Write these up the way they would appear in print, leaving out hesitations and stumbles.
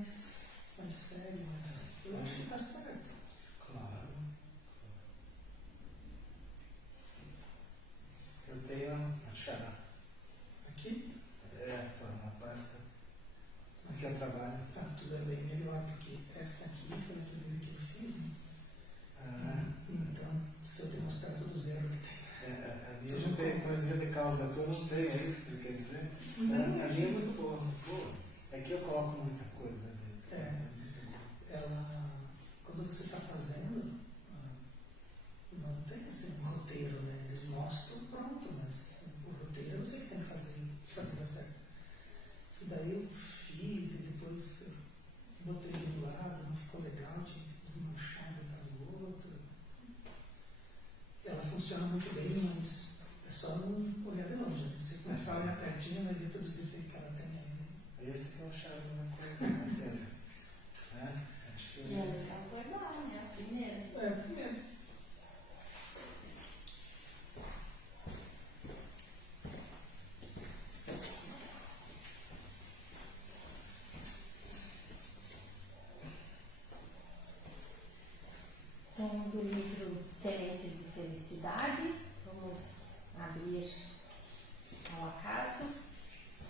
mais sério, mas eu acho que está certo. Claro. Eu tenho a xará. Aqui, Uma pasta. Aqui eu trabalho. tudo é bem melhor, porque essa aqui foi a primeira que eu fiz, né? Então, se eu demonstrar todo o zero que tem. A minha não tem, inclusive de causa tua não tem, é isso que você quer dizer? A minha é muito boa, muito boa. Aqui eu coloco muita coisa dentro. Ela, quando você está fazendo, não tem assim, um roteiro, né? Eles mostram pronto, mas o roteiro é você que tem que fazer dar certo. E daí eu fiz, e depois eu botei do lado, não ficou legal, tinha que desmanchar um detalhe do outro. Ela funciona muito bem, mas é só não olhar de longe, né? Se começar a olhar pertinho, vai ver todos os defeitos que ela tem ali, né? Esse que é o chave da coisa, né? Sério. Acho que E ela foi lá, né? A primeira. A primeira. Então, do livro Sementes de Felicidade, vamos abrir ao acaso,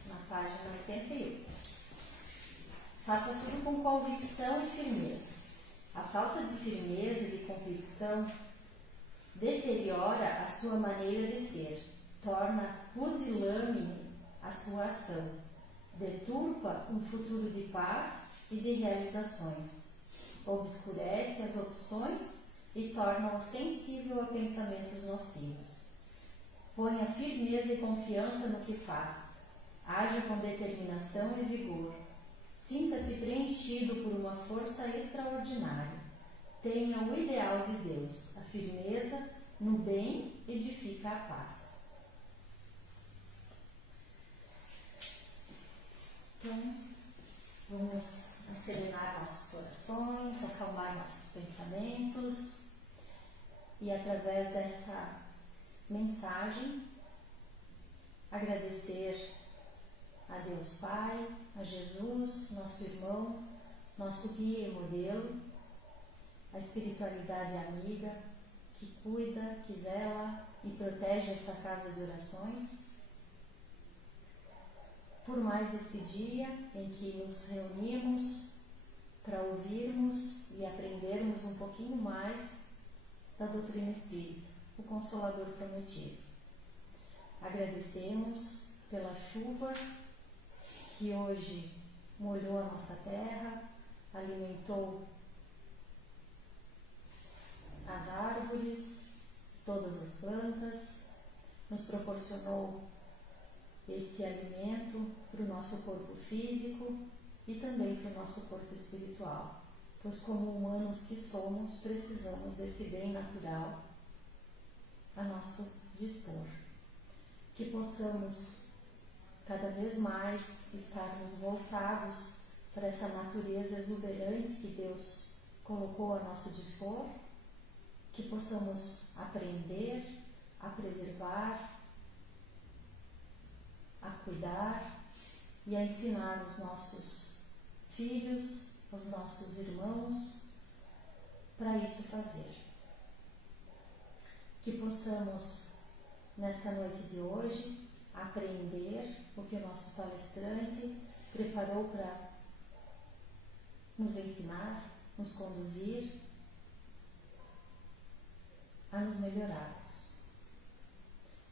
na página 88. Faça tudo com convicção e firmeza. A falta de firmeza e de convicção deteriora a sua maneira de ser, torna pusilânime a sua ação, deturpa um futuro de paz e de realizações, obscurece as opções e torna-o sensível a pensamentos nocivos. Ponha firmeza e confiança no que faz, haja com determinação e vigor, sinta-se preenchido por uma força extraordinária. Tenha o ideal de Deus, a firmeza no bem edifica a paz. Então, vamos acerenar nossos corações, acalmar nossos pensamentos e, através dessa mensagem, agradecer a Deus Pai, a Jesus, nosso irmão, nosso guia e modelo, a espiritualidade amiga que cuida, que zela e protege essa casa de orações, por mais esse dia em que nos reunimos para ouvirmos e aprendermos um pouquinho mais da doutrina espírita, o Consolador Prometido. Agradecemos pela chuva que hoje molhou a nossa terra, alimentou as árvores, todas as plantas, nos proporcionou esse alimento para o nosso corpo físico e também para o nosso corpo espiritual, pois como humanos que somos, precisamos desse bem natural a nosso dispor. Que possamos cada vez mais estarmos voltados para essa natureza exuberante que Deus colocou a nosso dispor, que possamos aprender a preservar, a cuidar e a ensinar os nossos filhos, os nossos irmãos, para isso fazer. Que possamos, nesta noite de hoje, aprender o que o nosso palestrante preparou para nos ensinar, nos conduzir a nos melhorarmos.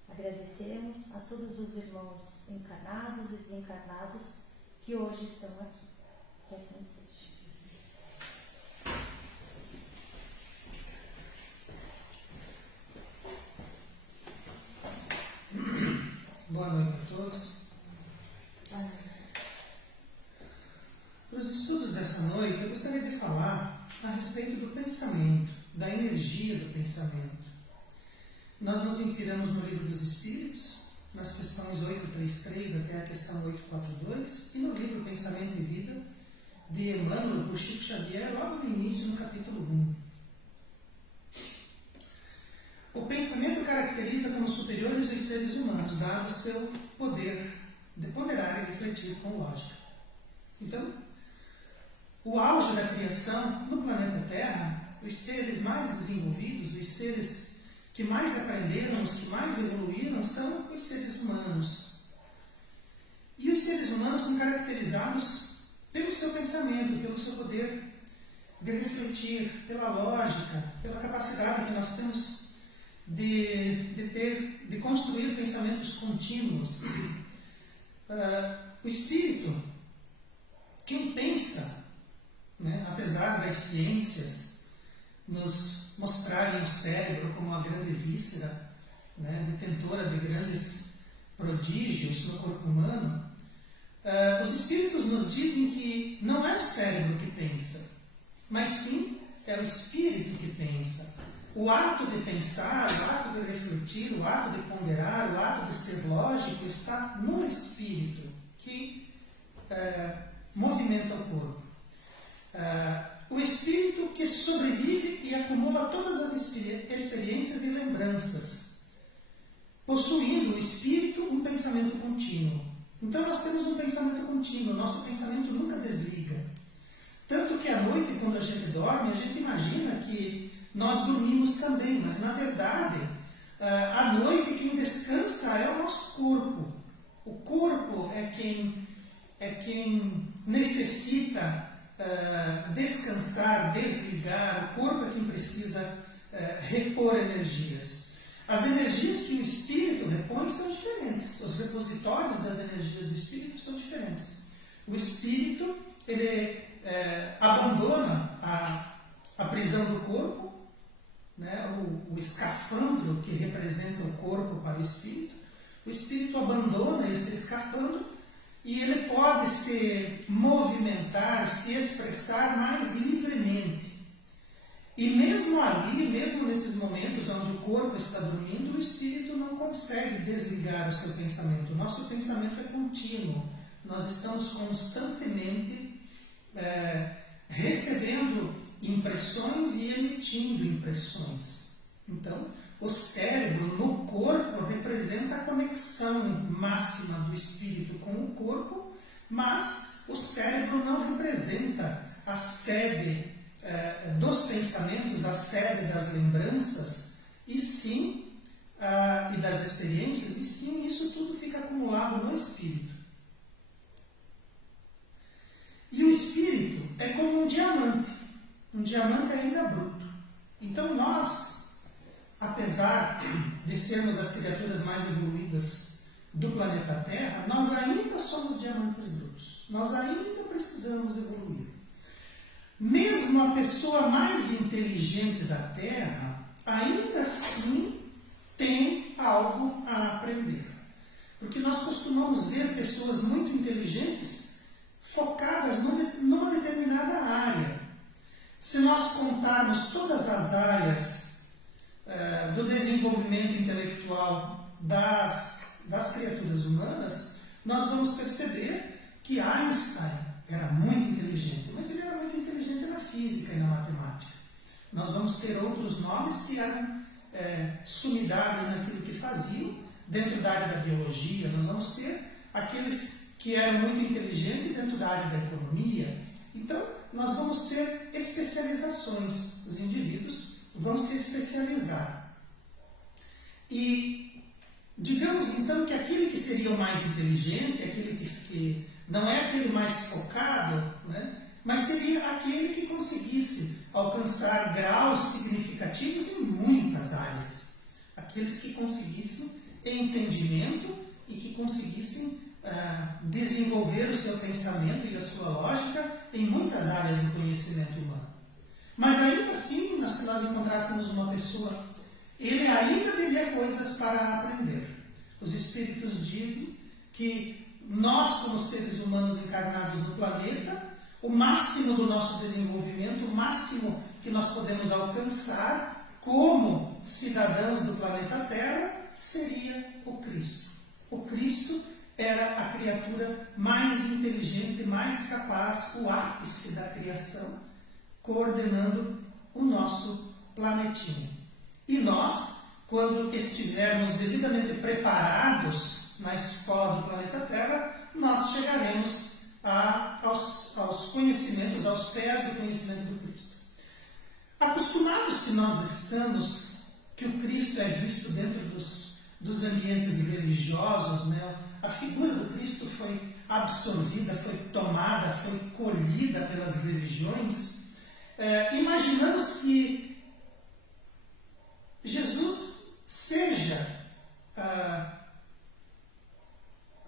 Agradecemos a todos os irmãos encarnados e desencarnados que hoje estão aqui. Que assim seja. Boa noite a todos. Para os estudos dessa noite, eu gostaria de falar a respeito do pensamento, da energia do pensamento. Nós nos inspiramos no Livro dos Espíritos, nas questões 833 até a questão 842, e no livro Pensamento e Vida, de Emmanuel por Chico Xavier, logo no início, no capítulo 1. O pensamento caracteriza como superiores os seres humanos, dado o seu poder de ponderar e refletir com lógica. Então, o auge da criação no planeta Terra, os seres mais desenvolvidos, os seres que mais aprenderam, os que mais evoluíram, são os seres humanos. E os seres humanos são caracterizados pelo seu pensamento, pelo seu poder de refletir, pela lógica, pela capacidade que nós temos de construir pensamentos contínuos. O espírito, quem pensa, né, apesar das ciências nos mostrarem o cérebro como uma grande víscera, né, detentora de grandes prodígios no corpo humano, os espíritos nos dizem que não é o cérebro que pensa, mas sim é o espírito que pensa. O ato de pensar, o ato de refletir, o ato de ponderar, o ato de ser lógico está no espírito que movimenta o corpo. O espírito que sobrevive e acumula todas as experiências e lembranças, possuindo o espírito um pensamento contínuo. Então nós temos um pensamento contínuo, nosso pensamento nunca desliga. Tanto que à noite, quando a gente dorme, a gente imagina que nós dormimos também, mas na verdade, à noite quem descansa é o nosso corpo. O corpo é quem necessita descansar, desligar, o corpo é quem precisa repor energias. As energias que o espírito repõe são diferentes, os repositórios das energias do espírito são diferentes. O espírito, ele abandona a prisão do corpo, né, o escafandro que representa o corpo para o espírito abandona esse escafandro e ele pode se movimentar, se expressar mais livremente. E mesmo ali, mesmo nesses momentos onde o corpo está dormindo, o espírito não consegue desligar o seu pensamento. O nosso pensamento é contínuo. Nós estamos constantemente recebendo impressões e emitindo impressões. Então, o cérebro no corpo representa a conexão máxima do espírito com o corpo, mas o cérebro não representa a sede dos pensamentos, a sede das lembranças, e sim, e das experiências, e sim, isso tudo fica acumulado no espírito. E o espírito é como um diamante ainda bruto. Então nós, apesar de sermos as criaturas mais evoluídas do planeta Terra, nós ainda somos diamantes brutos. Nós ainda precisamos evoluir. Mesmo a pessoa mais inteligente da Terra, ainda assim tem algo a aprender. Porque nós costumamos ver pessoas muito inteligentes focadas numa determinada área. Se nós contarmos todas as áreas do desenvolvimento intelectual das criaturas humanas, nós vamos perceber que Einstein era muito inteligente, mas ele era muito inteligente na física e na matemática. Nós vamos ter outros nomes que eram sumidades naquilo que faziam, dentro da área da biologia. Nós vamos ter aqueles que eram muito inteligentes dentro da área da economia. Então, nós vamos ter especializações. Os indivíduos vão se especializar. E digamos então que aquele que seria o mais inteligente, aquele que não é aquele mais focado, né, mas seria aquele que conseguisse alcançar graus significativos em muitas áreas. Aqueles que conseguissem entendimento e que conseguissem desenvolver o seu pensamento e a sua lógica em muitas áreas do conhecimento humano. Mas ainda assim, se nós encontrássemos uma pessoa, ele ainda teria coisas para aprender. Os espíritos dizem que nós, como seres humanos encarnados no planeta, o máximo do nosso desenvolvimento, o máximo que nós podemos alcançar como cidadãos do planeta Terra, seria o Cristo. O Cristo era a criatura mais inteligente, mais capaz, o ápice da criação, coordenando o nosso planetinha. E nós, quando estivermos devidamente preparados na escola do planeta Terra, nós chegaremos aos conhecimentos, aos pés nós estamos, que o Cristo é visto dentro dos ambientes religiosos, né? A figura do Cristo foi absorvida, foi tomada, foi colhida pelas religiões. Imaginamos que Jesus seja a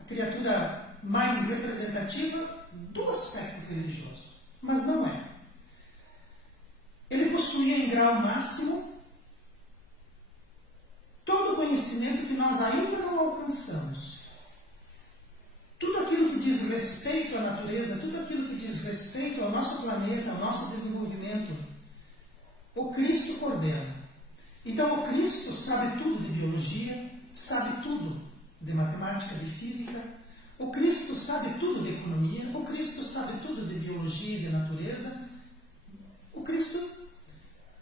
criatura mais representativa do aspecto religioso, mas não é. Ele possuía em grau máximo todo o conhecimento que nós ainda não alcançamos. Tudo aquilo que diz respeito à natureza, tudo aquilo que diz respeito ao nosso planeta, ao nosso desenvolvimento, o Cristo coordena. Então o Cristo sabe tudo de biologia, sabe tudo de matemática, de física. O Cristo sabe tudo de economia, o Cristo sabe tudo de biologia e de natureza. O Cristo,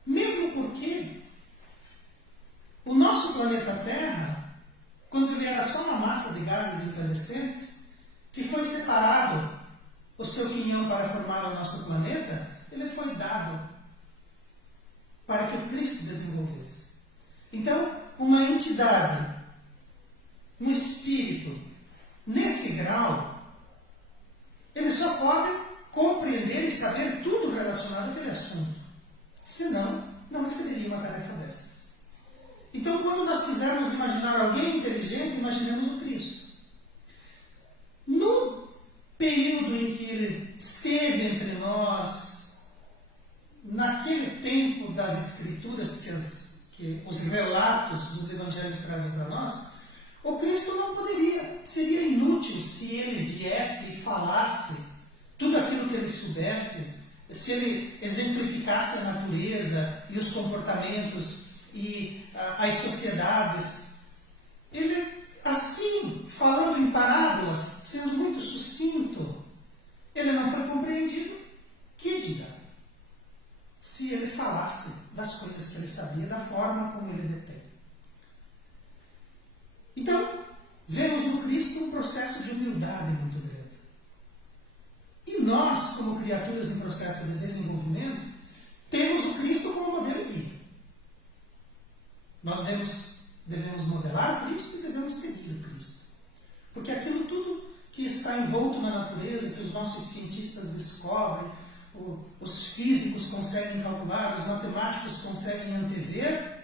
mesmo porque o nosso planeta Terra, quando ele era só uma massa de gases incandescentes, que foi separado o seu quinhão para formar o nosso planeta, ele foi dado para que o Cristo desenvolvesse. Então, uma entidade, um espírito, nesse grau, ele só pode compreender e saber tudo relacionado àquele assunto. Senão, não receberia uma tarefa dessas. Então, quando nós quisermos imaginar alguém inteligente, imaginemos o Cristo. No período em que ele esteve entre nós, naquele tempo das Escrituras que os relatos dos Evangelhos trazem para nós, o Cristo não poderia, seria inútil se ele viesse e falasse tudo aquilo que ele soubesse, se ele exemplificasse a natureza e os comportamentos e as sociedades. Ele, assim, falando em parábolas, sendo muito sucinto, ele não foi compreendido. Que dirá? Se ele falasse das coisas que ele sabia, da forma como ele detém. Então, vemos no Cristo um processo de humildade muito grande. E nós, como criaturas em processo de desenvolvimento, temos o Cristo como modelo guia. Nós devemos modelar o Cristo e devemos seguir o Cristo. Porque aquilo tudo que está envolto na natureza, que os nossos cientistas descobrem, os físicos conseguem calcular, os matemáticos conseguem antever,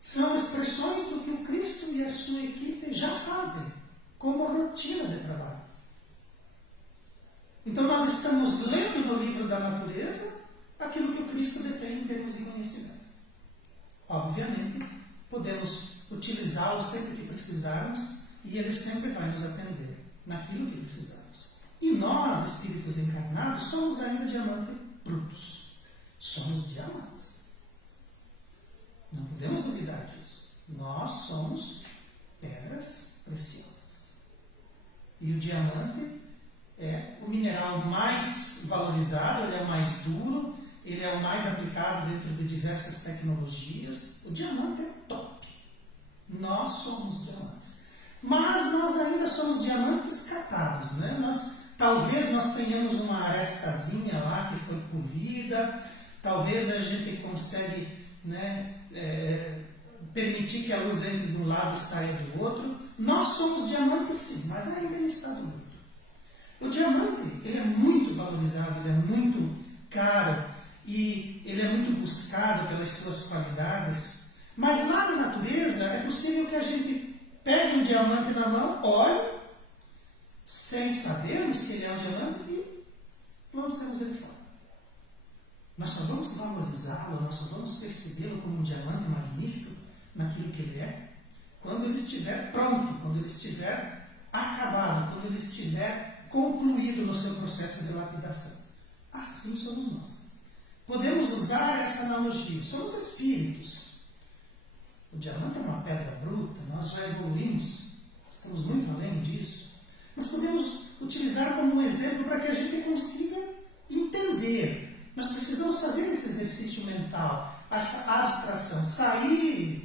são expressões do que o Cristo e a sua equipe já fazem, como rotina de trabalho. Então nós estamos lendo no livro da natureza aquilo que o Cristo detém em termos de conhecimento. Obviamente, podemos utilizá-lo sempre que precisarmos e ele sempre vai nos atender naquilo que precisamos. E nós, espíritos encarnados, somos ainda diamantes brutos. Somos diamantes. Não podemos duvidar disso. Nós somos pedras preciosas. E o diamante é o mineral mais valorizado, ele é o mais duro, ele é o mais aplicado dentro de diversas tecnologias. O diamante é top. Nós somos diamantes. Mas nós ainda somos diamantes catados, né? Talvez nós tenhamos uma arestazinha lá que foi polida, talvez a gente consegue, né, permitir que a luz entre de um lado e saia do outro. Nós somos diamantes sim, mas ainda em estado bruto. O diamante, ele é muito valorizado, ele é muito caro e ele é muito buscado pelas suas qualidades, mas lá na natureza é possível que a gente pegue um diamante na mão, olhe, sem sabermos que ele é um diamante e lancemos ele fora. Nós só vamos valorizá-lo, nós só vamos percebê-lo como um diamante magnífico naquilo que ele é, quando ele estiver pronto, quando ele estiver acabado, quando ele estiver concluído no seu processo de lapidação. Assim somos nós. Podemos usar essa analogia. Somos espíritos. O diamante é uma pedra bruta, nós já evoluímos, estamos muito além disso. Mas podemos utilizar como um exemplo para que a gente consiga entender. Nós precisamos fazer esse exercício mental, essa abstração, sair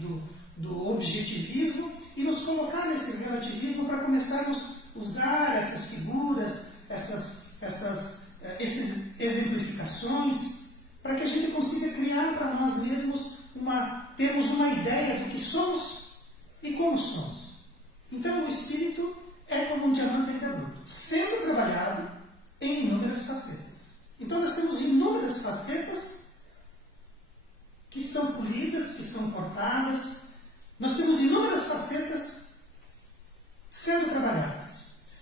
do objetivismo e nos colocar nesse relativismo para começarmos a usar essas figuras, essas exemplificações, para que a gente consiga criar para nós mesmos como somos. Então, o espírito é como um diamante ainda bruto, sendo trabalhado em inúmeras facetas. Então, nós temos inúmeras facetas que são polidas, que são cortadas. Nós temos inúmeras facetas sendo trabalhadas.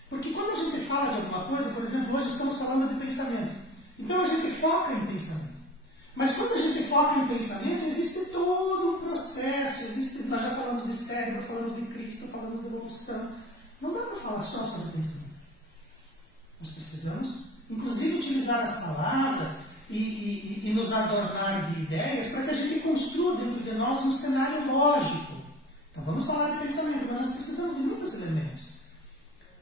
Porque quando a gente fala de alguma coisa, por exemplo, hoje estamos falando de pensamento. Então, a gente foca em pensamento. Mas quando a gente foca em pensamento, existe todo um processo, nós já falamos de cérebro, falamos de Cristo, falamos de evolução. Não dá para falar só sobre pensamento. Nós precisamos, inclusive, utilizar as palavras e nos adornar de ideias para que a gente construa dentro de nós um cenário lógico. Então vamos falar de pensamento, mas nós precisamos de muitos elementos.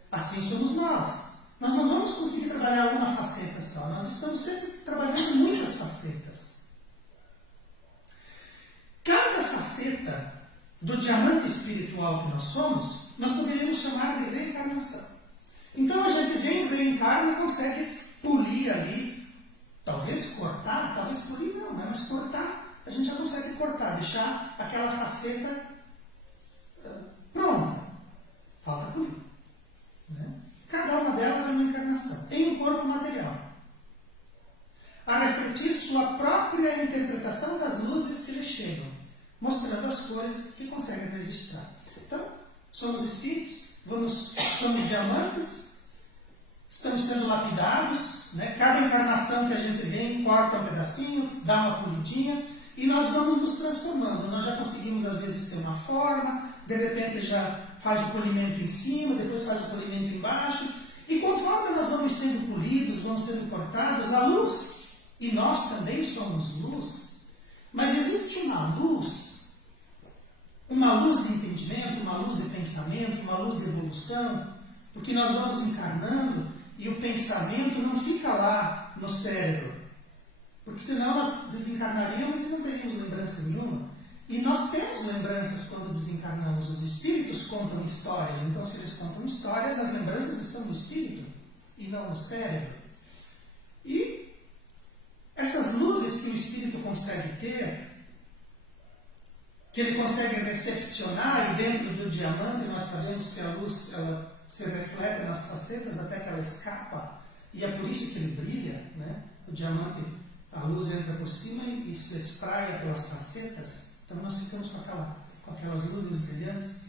Assim somos nós. Nós não vamos conseguir trabalhar uma faceta só, nós estamos sempre trabalhando muitas facetas. Cada faceta do diamante espiritual que nós somos, nós poderíamos chamar de reencarnação. Então a gente vem, reencarna e consegue polir ali, talvez cortar, talvez polir não, né? Mas cortar, a gente já consegue cortar, deixar aquela faceta pronta. Falta polir. Né? Cada uma delas é uma encarnação, em um corpo material, a refletir sua própria interpretação das luzes que lhe chegam, mostrando as cores que conseguem registrar. Então, somos espíritos, somos diamantes, estamos sendo lapidados, né? Cada encarnação que a gente vem, corta um pedacinho, dá uma polidinha, e nós vamos nos transformando. Nós já conseguimos, às vezes, ter uma forma, de repente já faz o polimento em cima, depois faz o polimento embaixo, e conforme nós vamos sendo polidos, vamos sendo cortados, a luz, e nós também somos luz, mas existe uma luz de entendimento, uma luz de pensamento, uma luz de evolução, porque nós vamos encarnando e o pensamento não fica lá no cérebro, porque senão nós desencarnaríamos e não teríamos lembrança nenhuma. E nós temos lembranças quando desencarnamos. Os espíritos contam histórias. Então, se eles contam histórias, as lembranças estão no espírito e não no cérebro. E essas luzes que o espírito consegue ter, que ele consegue recepcionar, e dentro do diamante nós sabemos que a luz ela se reflete nas facetas até que ela escapa, e é por isso que ele brilha, né? O diamante, a luz entra por cima e se espraia pelas facetas. Então nós ficamos com aquelas luzes brilhantes.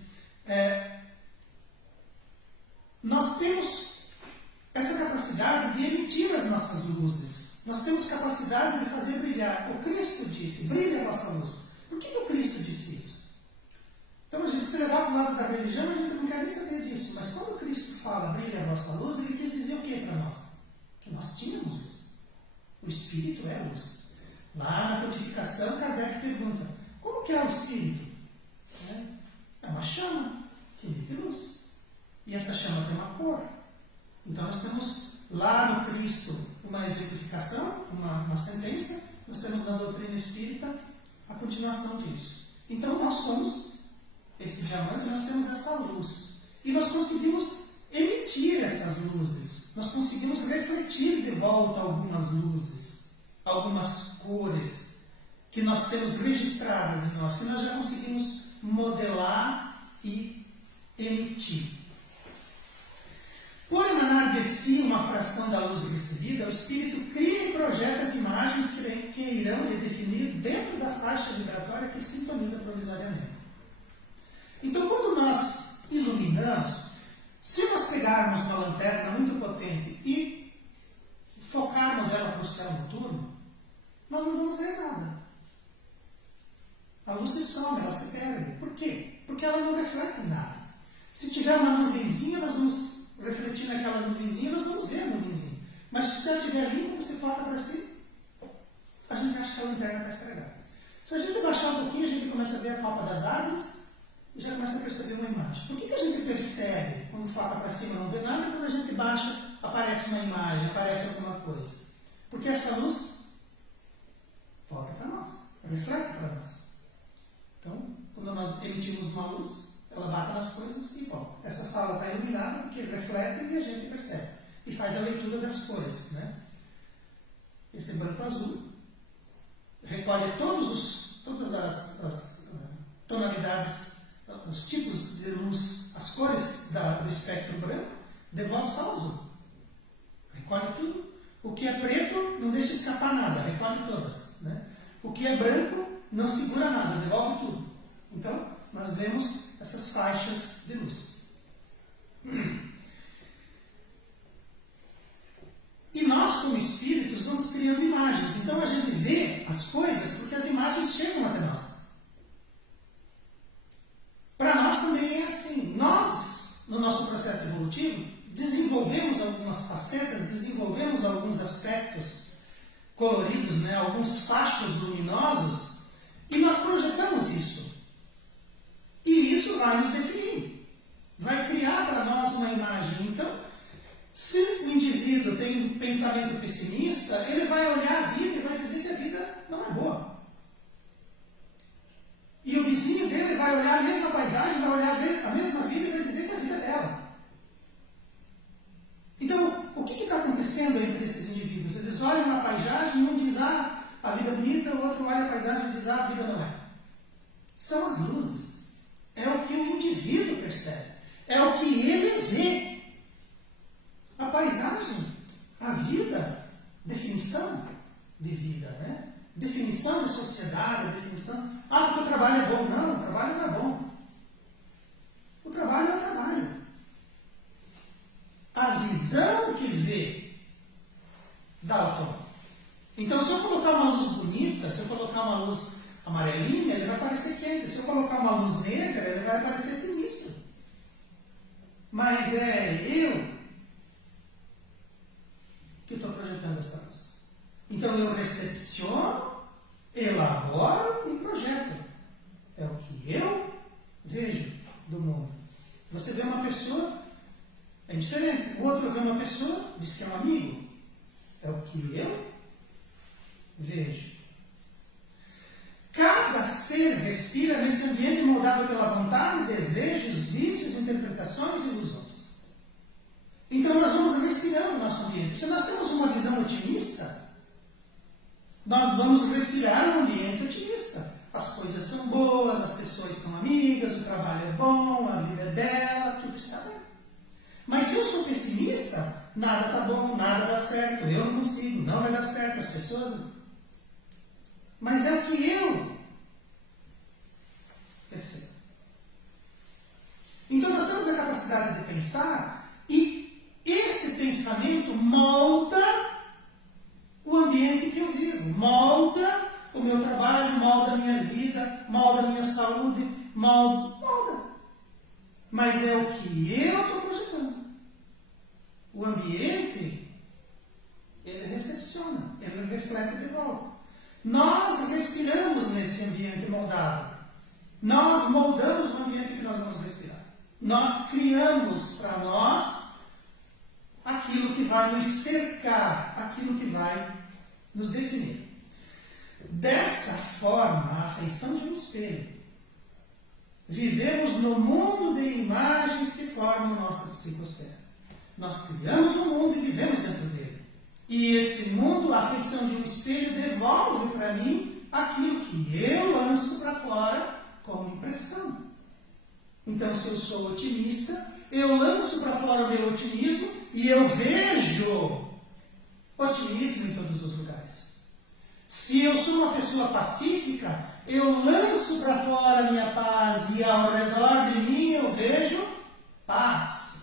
Nós temos essa capacidade de emitir as nossas luzes. Nós temos capacidade de fazer brilhar. O Cristo disse, brilha a vossa luz. Por que o Cristo disse isso? Então a gente se levar para o lado da religião, a gente não quer nem saber disso. Mas quando o Cristo fala, brilha a vossa luz, ele quis dizer o que para nós? Que nós tínhamos luz. O Espírito é luz. Lá na codificação, Kardec pergunta, como que é o Espírito? É uma chama que emite luz. E essa chama tem uma cor. Então nós temos lá no Cristo uma exemplificação, uma sentença, nós temos na doutrina espírita a continuação disso. Então nós somos esse diamante, nós temos essa luz. E nós conseguimos emitir essas luzes. Nós conseguimos refletir de volta algumas luzes, algumas cores que nós temos registradas em nós, que nós já conseguimos modelar e emitir. Por emanar de si uma fração da luz recebida, o Espírito cria e projeta as imagens que irão lhe definir dentro da faixa vibratória que sintoniza provisoriamente. Então, quando nós iluminamos, se nós pegarmos uma lanterna muito potente e focarmos ela para o céu noturno, nós não vamos ver nada. A luz se some, ela se perde. Por quê? Porque ela não reflete nada. Se tiver uma nuvenzinha, nós vamos refletir naquela nuvenzinha, nós vamos ver a nuvenzinha. Mas se o céu estiver limpo, você foca para si, a gente acha que a lanterna está estragada. Se a gente baixar um pouquinho, a gente começa a ver a palpa das árvores e já começa a perceber uma imagem. Por que a gente percebe quando foca para cima não vê nada, e quando a gente baixa aparece uma imagem, aparece alguma coisa? Porque essa luz volta para nós, reflete para nós. Então, quando nós emitimos uma luz, ela bate nas coisas e volta. Essa sala está iluminada porque reflete e a gente percebe. E faz a leitura das cores. Né? Esse branco-azul recolhe todas as tonalidades os tipos de luz, as cores do espectro branco, devolve só o azul. Recolhe tudo. O que é preto, não deixa escapar nada, recolhe todas. Né? O que é branco, não segura nada, devolve tudo. Então, nós vemos essas faixas de luz. E nós, como espíritos, vamos criando imagens. Então, a gente vê as coisas porque as imagens chegam até nós. Para nós também é assim. Nós, no nosso processo evolutivo, desenvolvemos algumas facetas, desenvolvemos alguns aspectos coloridos, né? Alguns fachos luminosos, e nós projetamos isso. E isso vai nos definir. Vai criar para nós uma imagem. Então, se o indivíduo tem um pensamento pessimista, ele vai olhar a vida e vai dizer que a vida não é boa. E o vizinho dele vai olhar a mesma paisagem, vai olhar a mesma vida e vai dizer que a vida é bela. Então, o que está acontecendo entre esses indivíduos? Eles olham a paisagem, um diz, a vida é bonita, o outro olha a paisagem e diz, a vida não é. São as luzes. É o que o indivíduo percebe. É o que ele vê. A paisagem, a vida, definição de vida, né? Definição de sociedade, definição... porque o trabalho é bom. Não, o trabalho não é bom. O trabalho é o trabalho. A visão que vê dá o tom. Então, se eu colocar uma luz bonita, se eu colocar uma luz amarelinha, ele vai parecer quente. Se eu colocar uma luz negra, ele vai parecer sinistro. Mas é eu que estou projetando essa luz. Então eu recepciono, elaboro e projeto. É o que eu vejo do mundo. Você vê uma pessoa, é diferente. O outro vê uma pessoa, diz que é um amigo. É o que eu vejo. Cada ser respira nesse ambiente moldado pela vontade, desejos, vícios, interpretações e ilusões. Então nós vamos respirando o nosso ambiente. Se nós temos uma visão otimista, nós vamos respirar um ambiente otimista. As coisas são boas, as pessoas são amigas, o trabalho é bom, a vida é bela, tudo está bem. Mas se eu sou pessimista, nada está bom, nada dá certo, eu não consigo, não vai dar certo, as pessoas... Mas é o que eu percebo. Então nós temos a capacidade de pensar e esse pensamento molda o ambiente que eu vivo, molda o meu trabalho, molda a minha vida, molda a minha saúde, molda. Mas é o que eu estou projetando. O ambiente, ele recepciona, ele reflete de volta. Nós respiramos nesse ambiente moldado. Nós moldamos o ambiente que nós vamos respirar. Nós criamos para nós aquilo que vai nos cercar, aquilo que vai nos definir. Dessa forma, a afeição de um espelho. Vivemos no mundo de imagens que formam nossa psicosfera. Nós criamos um mundo e vivemos dentro dele. E esse mundo, a afeição de um espelho, devolve para mim aquilo que eu lanço para fora como impressão. Então, se eu sou otimista, eu lanço para fora o meu otimismo e eu vejo otimismo em todos os lugares. Se eu sou uma pessoa pacífica, eu lanço para fora a minha paz e ao redor de mim eu vejo paz.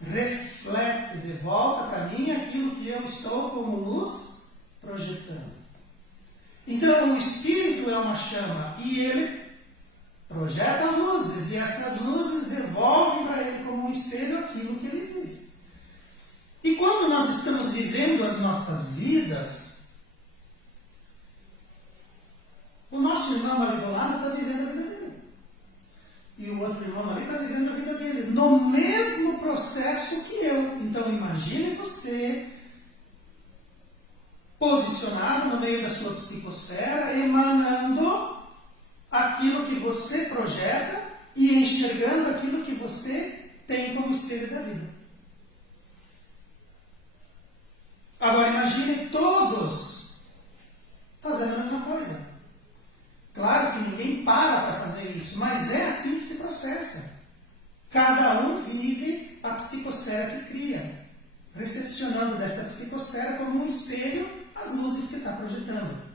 Reflete de volta para mim aquilo que eu estou como luz projetando. Então o Espírito é uma chama e ele projeta luzes e essas luzes devolvem para ele como um espelho aquilo que ele vive. E quando nós estamos vivendo as nossas vidas, o nosso irmão ali do lado está vivendo a vida dele. E o outro irmão ali está vivendo a vida dele. No mesmo processo que eu. Então imagine você posicionado no meio da sua psicosfera, emanando aquilo que você projeta e enxergando aquilo que você tem como espelho da vida. Agora imagine todos fazendo a mesma coisa. Claro que ninguém para fazer isso, recepcionando dessa psicosfera como um espelho as luzes que está projetando.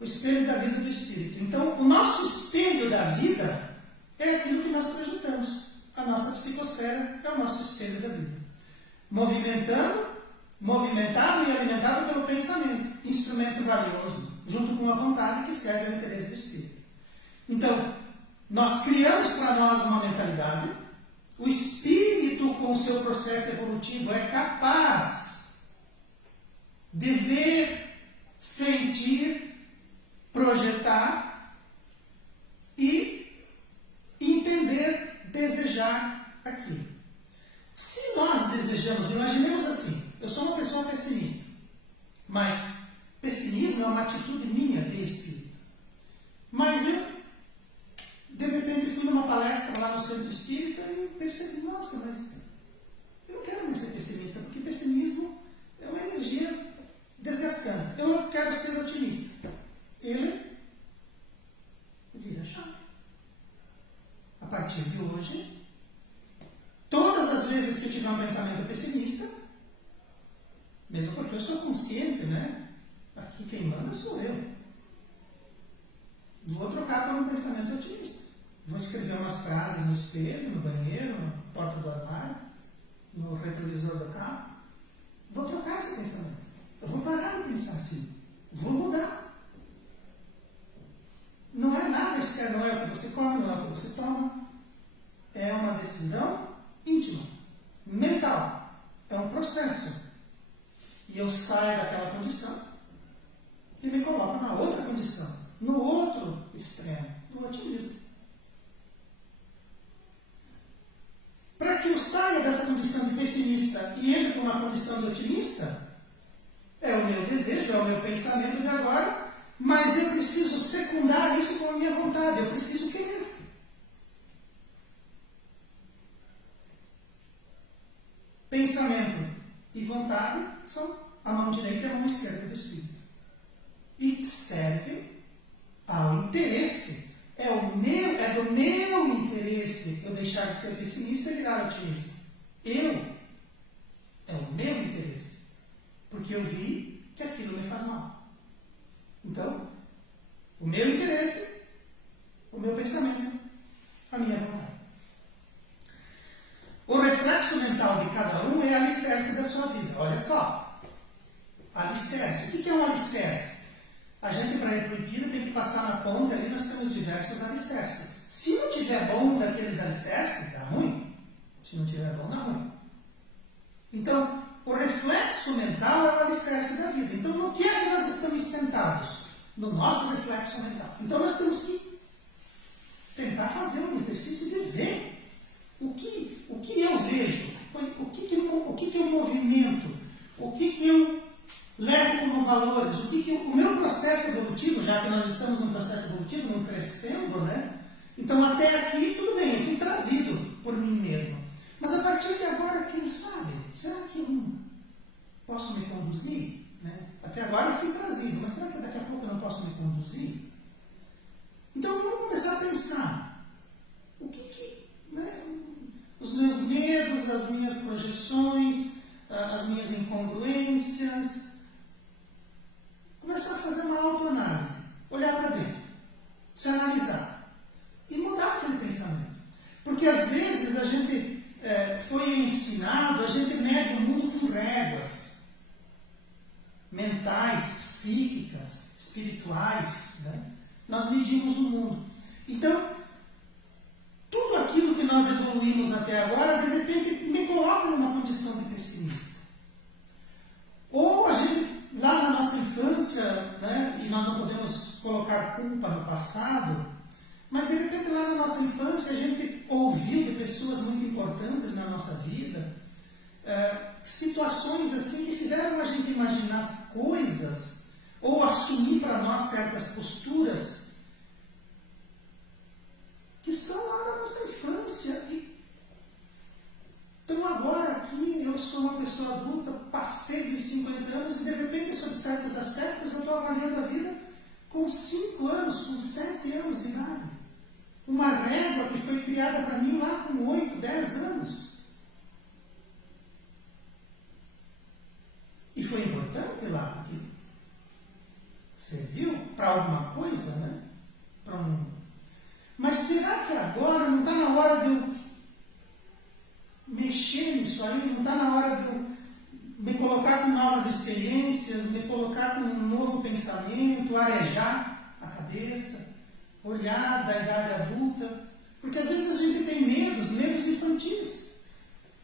O espelho da vida do espírito. Então, o nosso espelho da vida é aquilo que nós projetamos. A nossa psicosfera é o nosso espelho da vida. Movimentado e alimentado pelo pensamento. Instrumento valioso, junto com a vontade que serve ao interesse do espírito. Então, nós criamos para nós uma mentalidade. O espírito, com o seu processo evolutivo, é capaz de ver, sentir, projetar e entender, desejar aquilo. Se nós desejamos, imaginemos assim, eu sou uma pessoa pessimista, mas pessimismo é uma atitude minha de espírito. Mas eu, de repente, fui numa palestra lá no centro espírita e percebi, nossa, mas eu não quero mais ser pessimista, porque pessimismo é uma energia desgastante. Eu quero ser otimista. Ele vira a chave. A partir de hoje, todas as vezes que eu tiver um pensamento pessimista, mesmo porque eu sou consciente, né? Aqui quem manda sou eu. Vou trocar por um pensamento otimista. Vou escrever umas frases no espelho, no banheiro, na porta do armário, no retrovisor do carro. Vou trocar esse pensamento. Eu vou parar de pensar assim. Vou mudar. Não é nada externo, não é o que você come, não é o que você toma. É uma decisão íntima, mental. É um processo. E eu saio daquela condição e me coloco na outra condição, no outro extremo, do otimismo. Para que eu saia dessa condição de pessimista e entre com uma condição de otimista, é o meu desejo, é o meu pensamento de agora. Mas eu preciso secundar isso com a minha vontade, eu preciso querer. Pensamento e vontade são a mão direita e a mão esquerda do espírito. E serve ao interesse. É do meu interesse eu deixar de ser pessimista e virar otimista. É o meu interesse. Porque eu vi que aquilo me faz mal. Então, o meu interesse, o meu pensamento, a minha vontade. O reflexo mental de cada um é alicerce da sua vida. Olha só. Alicerce. O que é um alicerce? A gente, para ir para o Ipira, tem que passar na ponta ali, nós temos diversos alicerces. Se não tiver bom daqueles alicerces, dá ruim. Se não tiver bom, dá ruim. Então, o reflexo mental é o alicerce da vida. Então, no que é que nós estamos sentados? No nosso reflexo mental. Então, nós temos que tentar fazer um exercício de ver o que eu vejo, o que eu movimento, o que eu levo como valores, o meu processo evolutivo, já que nós estamos num processo evolutivo, num crescendo, né? Então, até aqui, tudo bem, eu fui trazido por mim mesmo. Mas a partir de agora, quem sabe? Será que eu posso me conduzir? Né? Até agora eu fui trazido, mas será que daqui a pouco eu não posso me conduzir? Então vamos começar a pensar. O que né, os meus medos, as minhas projeções, as minhas incongruências. Começar a fazer uma autoanálise. Olhar para dentro. Se analisar. E mudar aquele pensamento. Porque às vezes a gente foi ensinado, a gente mede o mundo com réguas mentais, psíquicas, espirituais. Né? Nós medimos o mundo. Então, tudo aquilo que nós evoluímos até agora, de repente, me coloca numa condição de pessimista. Ou a gente, lá na nossa infância, né, e nós não podemos colocar culpa no passado, mas de repente lá na nossa infância a gente ouviu de pessoas muito importantes na nossa vida, situações assim que fizeram a gente imaginar coisas ou assumir para nós certas posturas que são lá da nossa infância. Então agora aqui eu sou uma pessoa adulta, passei dos 50 anos e de repente, sob certos aspectos, eu estou avaliando a vida com 5 anos, com 7 anos de idade. Uma régua que foi criada para mim lá com 8, 10 anos. para alguma coisa, né? Para um mundo. Mas será que agora não está na hora de eu mexer nisso aí? Não está na hora de eu me colocar com novas experiências, me colocar com um novo pensamento, arejar a cabeça, olhar da idade adulta? Porque às vezes a gente tem medos infantis.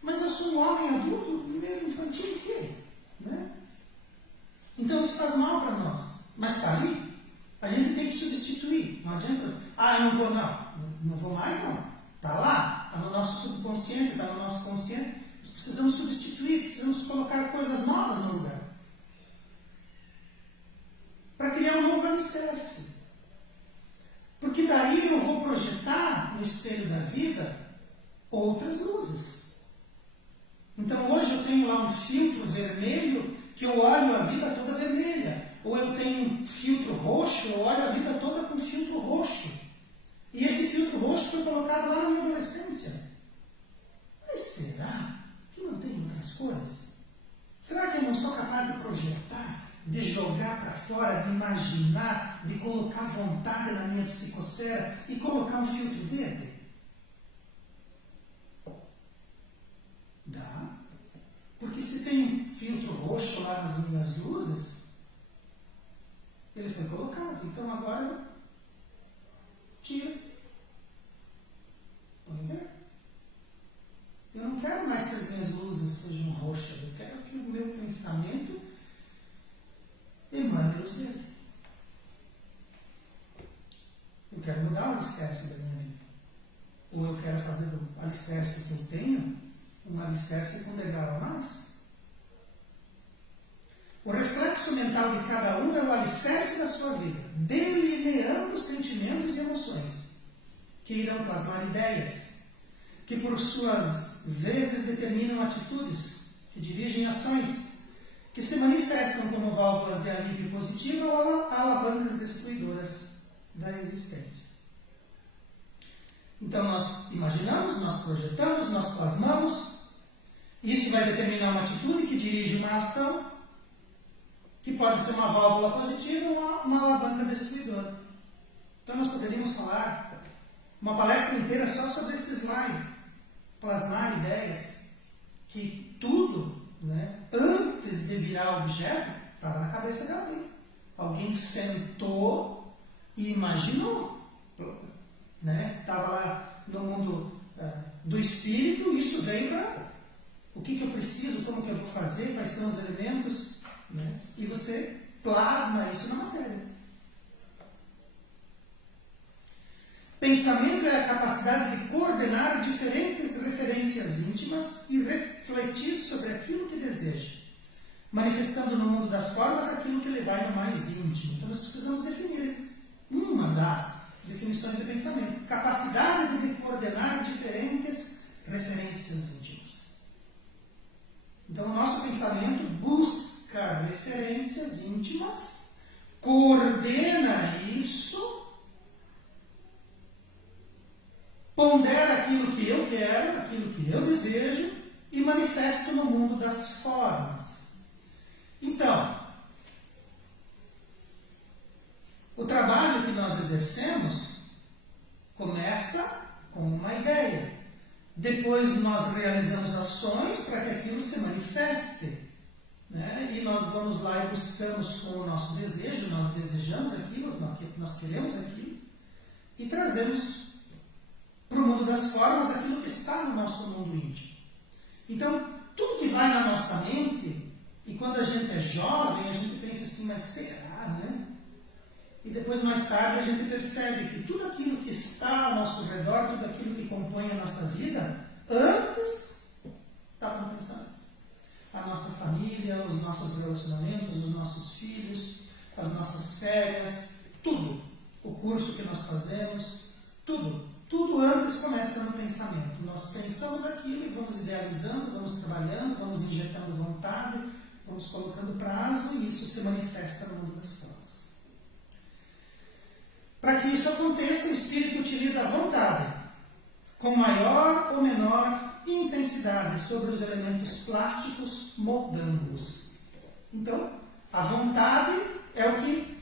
Mas eu sou um homem adulto, medo infantil o quê? Né? Então isso faz mal para nós. Mas está ali. A gente tem que substituir. Não adianta, eu não vou, não vou mais não. Está lá, está no nosso subconsciente, está no nosso consciente. Nós precisamos substituir, precisamos colocar coisas novas no lugar. Para criar um novo alicerce. Porque daí eu vou projetar no espelho da vida outras luzes. Então hoje eu tenho lá um filtro vermelho que eu olho a vida toda vermelha. Ou eu tenho um filtro roxo, eu olho a vida toda com filtro roxo. E esse filtro roxo foi colocado lá na minha adolescência. Mas será que não tem outras cores? Será que eu não sou capaz de projetar, de jogar para fora, de imaginar, de colocar vontade na minha psicosfera e colocar um filtro verde? Dá. Porque se tem um filtro roxo lá nas minhas luzes, ele foi colocado. Então agora eu tiro. Põe verde. Eu não quero mais que as minhas luzes sejam roxas. Eu quero que o meu pensamento emane luz verde. Eu quero mudar o alicerce da minha vida. Ou eu quero fazer do alicerce que eu tenho um alicerce com degrau a mais. O reflexo mental de cada um é o alicerce da sua vida, delineando sentimentos e emoções, que irão plasmar ideias, que por suas vezes determinam atitudes, que dirigem ações, que se manifestam como válvulas de alívio positivo ou alavancas destruidoras da existência. Então nós imaginamos, nós projetamos, nós plasmamos, isso vai determinar uma atitude que dirige uma ação, que pode ser uma válvula positiva ou uma alavanca destruidora. Então nós poderíamos falar uma palestra inteira só sobre esse slide, plasmar ideias, que tudo, né, antes de virar objeto, estava na cabeça de alguém. Alguém sentou e imaginou. Estava lá no mundo do espírito, isso veio para o que eu preciso, como que eu vou fazer, quais são os elementos, né? E você plasma isso na matéria. Pensamento é a capacidade de coordenar diferentes referências íntimas e refletir sobre aquilo que deseja, manifestando no mundo das formas aquilo que lhe vai no mais íntimo. Então nós precisamos definir uma das definições de pensamento: capacidade de coordenar diferentes referências íntimas. Então o nosso pensamento busca referências íntimas, coordena isso, pondera aquilo que eu quero, aquilo que eu desejo e manifesto no mundo das formas. Então, o trabalho que nós exercemos começa com uma ideia. Depois nós realizamos ações para que aquilo se manifeste. Né? E nós vamos lá e buscamos com o nosso desejo, nós desejamos aquilo, nós queremos aquilo, e trazemos para o mundo das formas aquilo que está no nosso mundo íntimo. Então, tudo que vai na nossa mente, e quando a gente é jovem, a gente pensa assim, mas será, né? E depois, mais tarde, a gente percebe que tudo aquilo que está ao nosso redor, tudo aquilo que compõe a nossa vida, antes estava no pensamento. A nossa família, os nossos relacionamentos, os nossos filhos, as nossas férias, tudo. O curso que nós fazemos, tudo. Tudo antes começa no pensamento. Nós pensamos aquilo e vamos idealizando, vamos trabalhando, vamos injetando vontade, vamos colocando prazo e isso se manifesta no mundo das formas. Para que isso aconteça, o Espírito utiliza a vontade, com maior ou menor intensidade, sobre os elementos plásticos, moldando-os. Então, a vontade é o que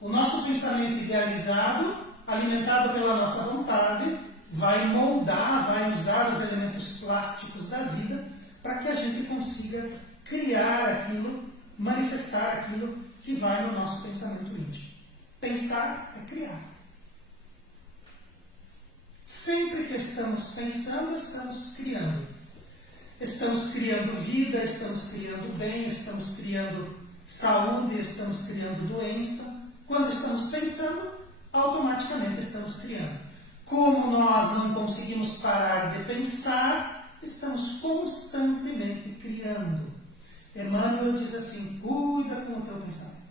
O nosso pensamento idealizado, alimentado pela nossa vontade, vai moldar, vai usar os elementos plásticos da vida para que a gente consiga criar aquilo, manifestar aquilo que vai no nosso pensamento íntimo. Pensar é criar. Sempre que estamos pensando, estamos criando. Estamos criando vida, estamos criando bem, estamos criando saúde, estamos criando doença. Quando estamos pensando, automaticamente estamos criando. Como nós não conseguimos parar de pensar, estamos constantemente criando. Emmanuel diz assim: cuida com o teu pensamento.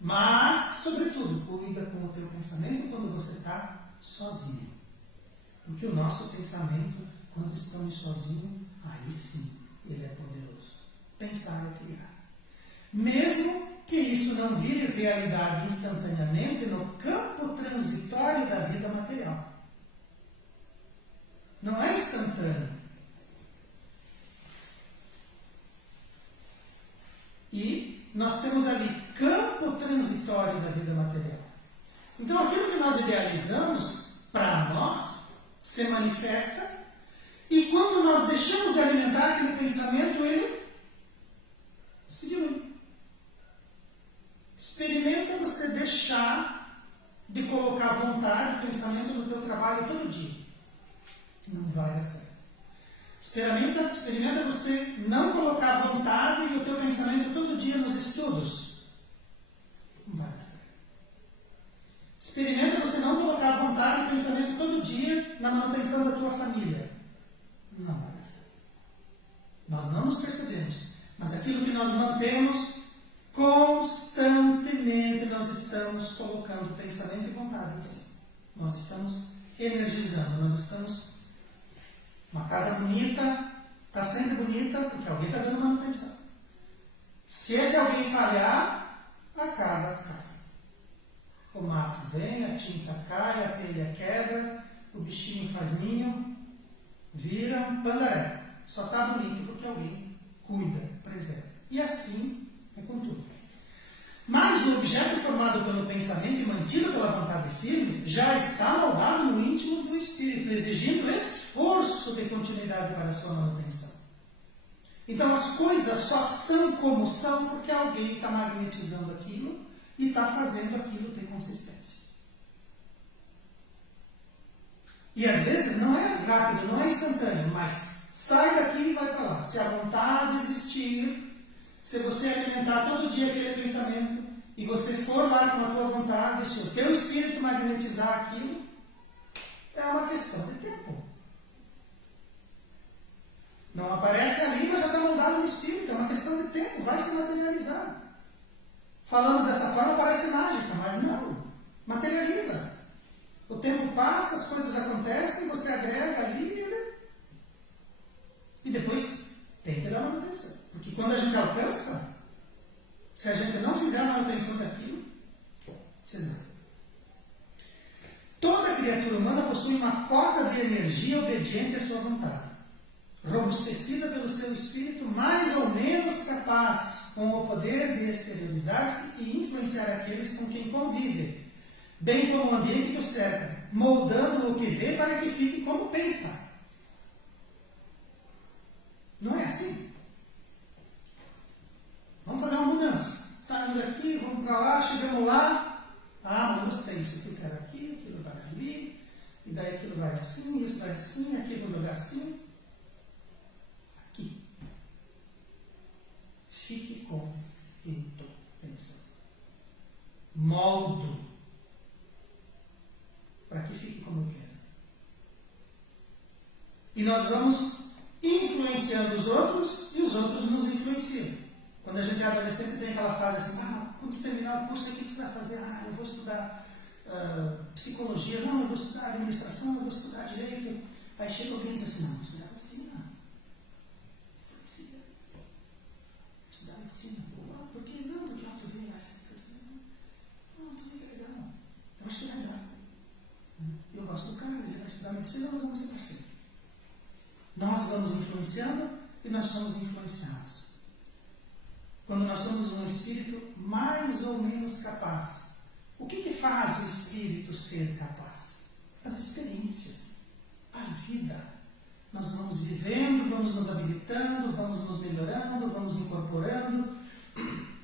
Mas, sobretudo, cuida com o teu pensamento quando você está sozinho. Porque o nosso pensamento, quando estamos sozinhos, aí sim, ele é poderoso. Pensar é criar. Mesmo que isso não vire realidade instantaneamente no campo transitório da vida material. Não é instantâneo. E nós temos ali campo transitório da vida material. Então aquilo que nós idealizamos para nós se manifesta, e quando nós deixamos de alimentar aquele pensamento, ele se dilui. Experimenta você deixar de colocar vontade e pensamento no teu trabalho todo dia. Não vai dar certo. Experimenta você não colocar vontade e o teu pensamento todo dia nos estudos. Não vai dar certo. Experimenta você não colocar vontade e pensamento todo dia na manutenção da tua família. Não vai dar certo. Nós não nos percebemos, mas aquilo que nós mantemos, constantemente nós estamos colocando pensamento e vontade em si. Nós estamos energizando, nós estamos... Uma casa bonita, está sempre bonita porque alguém está dando manutenção. Se esse alguém falhar, a casa cai. O mato vem, a tinta cai, a telha quebra, o bichinho faz ninho, vira um pandareco. Só está bonito porque alguém cuida, preserva. E assim é com tudo. Mas o objeto formado pelo pensamento e mantido pela vontade firme já está moldado no íntimo do espírito, exigindo esforço de continuidade para a sua manutenção. Então as coisas só são como são porque alguém está magnetizando aquilo e está fazendo aquilo ter consistência. E às vezes não é rápido, não é instantâneo, mas sai daqui e vai para lá. Se a vontade existir, se você alimentar todo dia aquele pensamento e você for lá com a tua vontade, se o teu espírito magnetizar aquilo, é uma questão de tempo. Não aparece ali, mas já está moldado no espírito. É uma questão de tempo, vai se materializar. Falando dessa forma parece mágica, mas não. Materializa. O tempo passa, as coisas acontecem, você agrega ali e depois tem que dar manutenção. Porque quando a gente alcança, se a gente não fizer a manutenção daquilo, vocês vão. Toda criatura humana possui uma cota de energia obediente à sua vontade, robustecida pelo seu espírito mais ou menos capaz, com o poder de exteriorizar-se e influenciar aqueles com quem convive, bem como o ambiente que o cerca, moldando o que vê para que fique como pensa. Não é assim? Vamos fazer uma mudança. Está indo aqui, vamos para lá, chegamos lá. Ah, não gostei, isso aqui eu quero aqui, aquilo vai ali, e daí aquilo vai assim, isso vai assim, aqui eu vou jogar assim. Aqui. Fique como eu estou pensando. Moldo para que fique como eu quero. E nós vamos influenciando os outros e os outros nos influenciam. Quando a gente é adolescente tem aquela fase assim, quando terminar o curso, o que você vai fazer? Eu vou estudar psicologia, não, eu vou estudar administração, eu vou estudar direito. Aí chega alguém e diz assim, não, vou estudar medicina. Influencia. Vou estudar medicina. Por que não? Porque tu vê lá, não, tu vê que é legal. Eu acho que vai dar. Eu gosto do cara, ele vai estudar medicina, nós vamos ser parceiros. Nós vamos influenciando e nós somos influenciados. Quando nós somos um espírito mais ou menos capaz, O que faz o espírito ser capaz? As experiências, a vida. Nós vamos vivendo, vamos nos habilitando, vamos nos melhorando, vamos incorporando.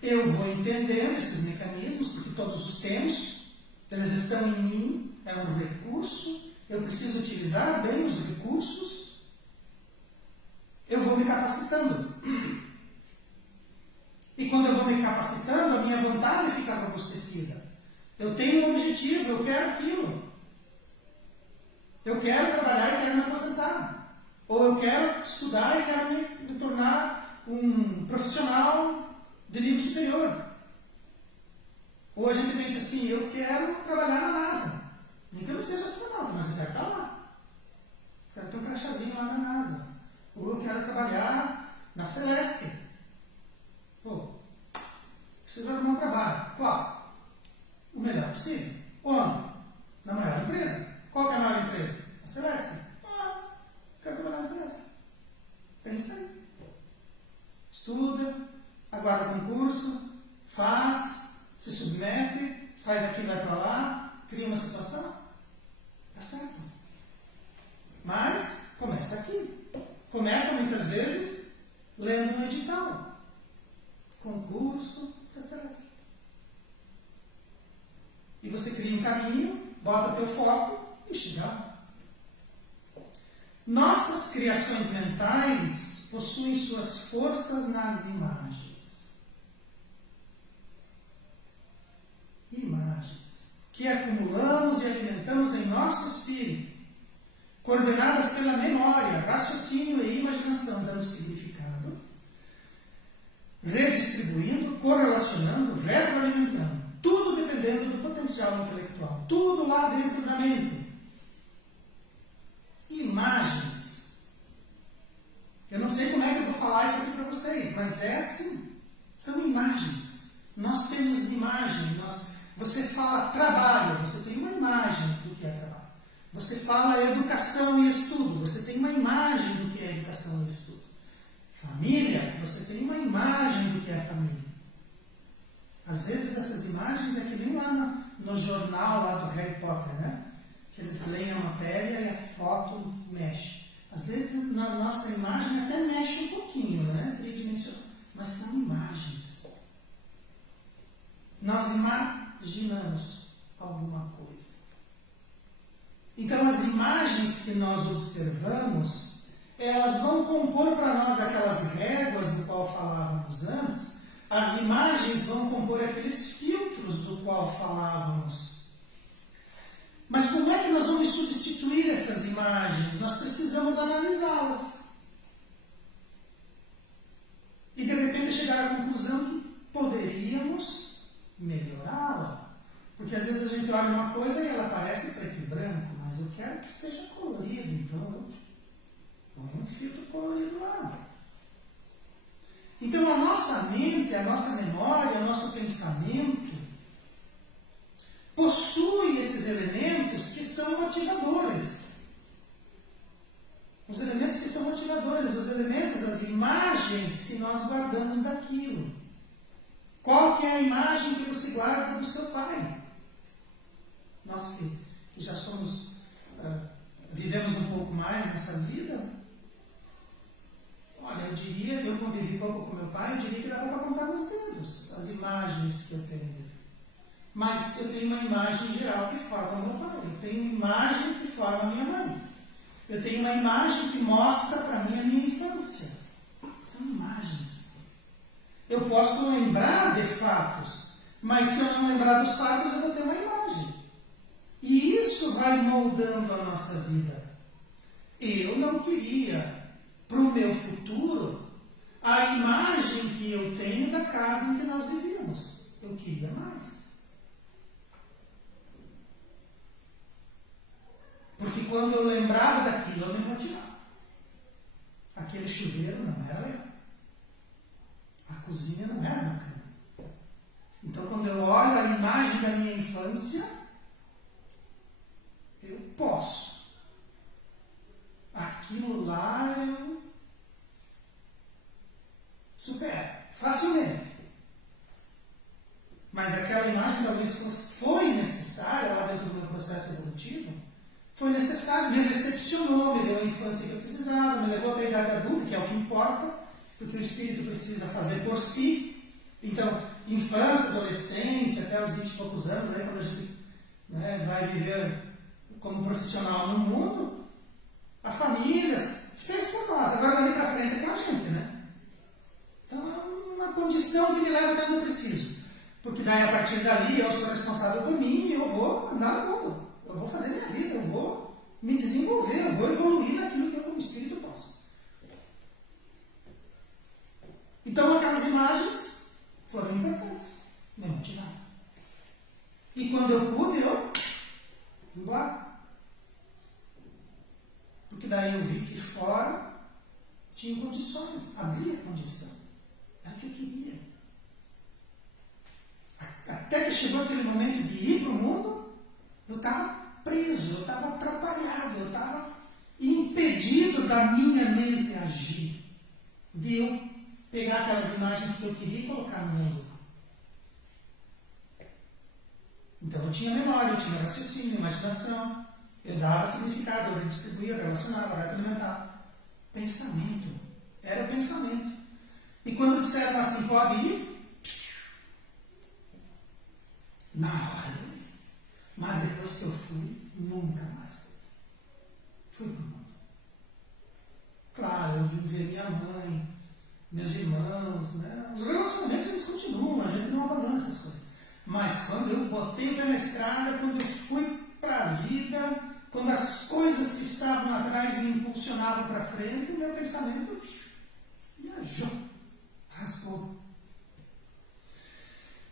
Eu vou entendendo esses mecanismos, porque todos os temos, eles estão em mim, é um recurso, eu preciso utilizar bem os recursos, eu vou me capacitando. E quando eu vou me capacitando, a minha vontade fica robustecida. Eu tenho um objetivo, eu quero aquilo. Eu quero trabalhar e quero me aposentar. Ou eu quero estudar e quero me tornar um profissional de nível superior. Ou a gente pensa assim, eu quero trabalhar na NASA. Nem que eu não seja astronauta, mas eu quero estar lá. Eu quero ter um crachazinho lá na NASA. Ou eu quero trabalhar na Celeste. Pô, preciso arrumar um trabalho. Qual? O melhor possível. Onde? Na maior empresa. Qual que é a maior empresa? A Celeste. Quero trabalhar na Celeste. Pensa aí. Estuda, aguarda concurso, faz, se submete, sai daqui e vai para lá, cria uma situação. Tá certo. Mas começa aqui. Começa muitas vezes lendo um edital. Concurso para Celeste. E você cria um caminho, bota teu foco e chega lá. Nossas criações mentais possuem suas forças nas imagens. Imagens que acumulamos e alimentamos em nosso espírito, coordenadas pela memória, raciocínio e imaginação, dando significado, redistribuindo, correlacionando, retroalimentando, tudo dependendo do potencial intelectual, tudo lá dentro da mente. Imagens. Eu não sei como é que eu vou falar isso aqui para vocês, mas é assim. São imagens. Nós temos imagem. Você fala trabalho, você tem uma imagem do que é trabalho. Você fala educação e estudo, você tem uma imagem do que é educação e estudo. Família, você tem uma imagem do que é família. Às vezes essas imagens é que nem lá no jornal lá do Harry Potter, né? Que eles leem a matéria e a foto mexe. Às vezes na nossa imagem até mexe um pouquinho, né? Tridimensional. Mas são imagens. Nós imaginamos alguma coisa. Então as imagens que nós observamos, elas vão compor para nós aquelas réguas do qual falávamos antes. As imagens vão compor aqueles filtros do qual falávamos. Mas como é que nós vamos substituir essas imagens? Nós precisamos analisá-las. E de repente chegar à conclusão que poderíamos melhorá-la. Porque às vezes a gente olha uma coisa e ela parece preto e branco, mas eu quero que seja colorido, então eu ponho um filtro colorido lá. Então a nossa mente, a nossa memória, o nosso pensamento possui esses elementos que são motivadores. Os elementos que são motivadores, os elementos, as imagens que nós guardamos daquilo. Qual que é a imagem que você guarda do seu pai? Nós que já somos, vivemos um pouco mais nessa vida, olha, eu convivi pouco com meu pai, eu diria que dava para contar nos dedos as imagens que eu tenho dele. Mas eu tenho uma imagem geral que forma meu pai. Eu tenho uma imagem que forma minha mãe. Eu tenho uma imagem que mostra para mim a minha infância. São imagens. Eu posso lembrar de fatos, mas se eu não lembrar dos fatos, eu vou ter uma imagem. E isso vai moldando a nossa vida. Eu não queria, para o meu futuro, a imagem que eu tenho da casa em que nós vivíamos. Eu queria mais. Porque quando eu lembrava daquilo, eu me motivava. Aquele chuveiro não era legal. A cozinha não era bacana. Então, quando eu olho a imagem da minha infância, eu posso. Aquilo lá eu supero facilmente. Mas aquela imagem talvez foi me recepcionou, me deu a infância que eu precisava, me levou até a idade adulta, que é o que importa, porque o espírito precisa fazer por si. Então, infância, adolescência, até os 20 e poucos anos, aí, quando a gente, né, vai viver como profissional no mundo, a família fez por nós. Agora, dali para frente, é com a gente, né? Então, é uma condição que me leva até onde eu preciso. Porque daí, a partir dali, eu sou responsável por mim e eu vou andar no mundo. Eu vou fazer minha vida, eu vou me desenvolver, eu vou evoluir naquilo que eu, como espírito, posso. Então, aquelas imagens foram importantes, me motivaram. E quando eu pude, eu fui embora. Porque daí eu vi que fora tinha condições, abria condição. Era o que eu queria. Até que chegou aquele momento de ir para o mundo, eu estava preso, eu estava atrapalhado, eu estava impedido da minha mente agir. De eu pegar aquelas imagens que eu queria e colocar no mundo. Então eu tinha memória, eu tinha raciocínio, imaginação, eu dava significado, eu redistribuía, relacionava, retroalimentava. Pensamento. Era o pensamento. E quando disseram assim, pode ir, na hora eu ia. Mas depois que eu fui, nunca mais fui para o mundo. Claro, eu vim ver minha mãe, meus irmãos, né? Os relacionamentos eles continuam, a gente não abandona essas coisas. Mas quando eu botei o pé na estrada, quando eu fui para a vida, quando as coisas que estavam atrás me impulsionavam para frente, meu pensamento viajou, raspou.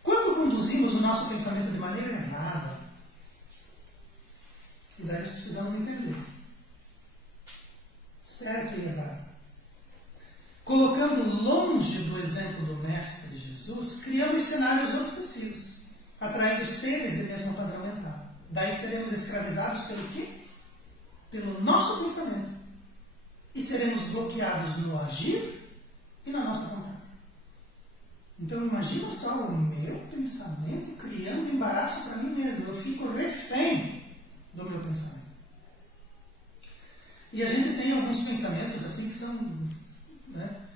Quando conduzimos o nosso pensamento de maneira errada, e daí nós precisamos entender certo e errado. Colocando longe do exemplo do Mestre Jesus, criamos cenários obsessivos, atraindo seres de mesmo padrão mental. Daí seremos escravizados pelo quê? Pelo nosso pensamento. E seremos bloqueados no agir e na nossa vontade. Então imagina só o meu pensamento criando embaraço para mim mesmo. Eu fico refém do meu pensamento. E a gente tem alguns pensamentos assim que são, né?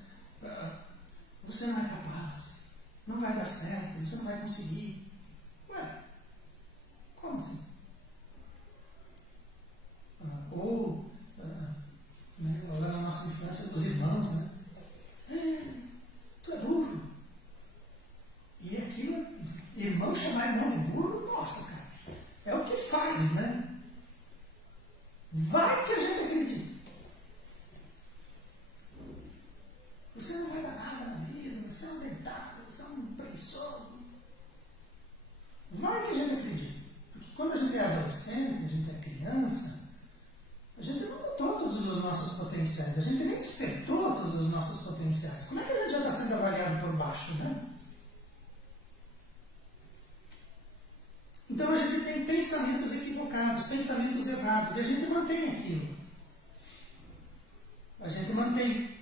Você não é capaz, não vai dar certo, você não vai conseguir. Ué, como assim? Né, lá na nossa infância, dos irmãos, né? Tu é burro. E aquilo, irmão chamar irmão de burro, nossa, cara, é o que faz, né? Vai que a gente acredita. Você não vai dar nada na vida, você é um deitado, você é um preguiçoso. Vai que a gente acredita. Porque quando a gente é adolescente, a gente é criança, a gente não notou todos os nossos potenciais, a gente nem despertou todos os nossos potenciais. Como é que a gente já está sendo avaliado por baixo, né? Então a gente tem pensamentos equivocados, pensamentos errados, e a gente mantém aquilo. A gente mantém.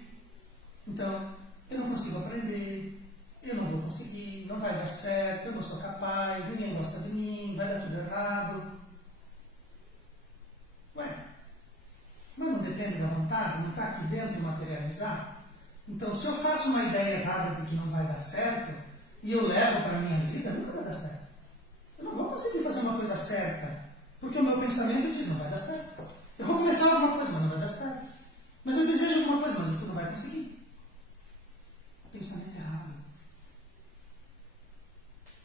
Então, eu não consigo aprender, eu não vou conseguir, não vai dar certo, eu não sou capaz, ninguém gosta de mim, vai dar tudo errado. Ué, mas não depende da vontade? Não está aqui dentro de materializar? Então, se eu faço uma ideia errada de que não vai dar certo, e eu levo para a minha vida, nunca vai dar certo. Eu não vou conseguir fazer uma coisa certa, porque o meu pensamento diz, não vai dar certo. Eu vou começar alguma coisa, mas não vai dar certo. Mas eu desejo alguma coisa, mas tu não vai conseguir. Pensamento errado.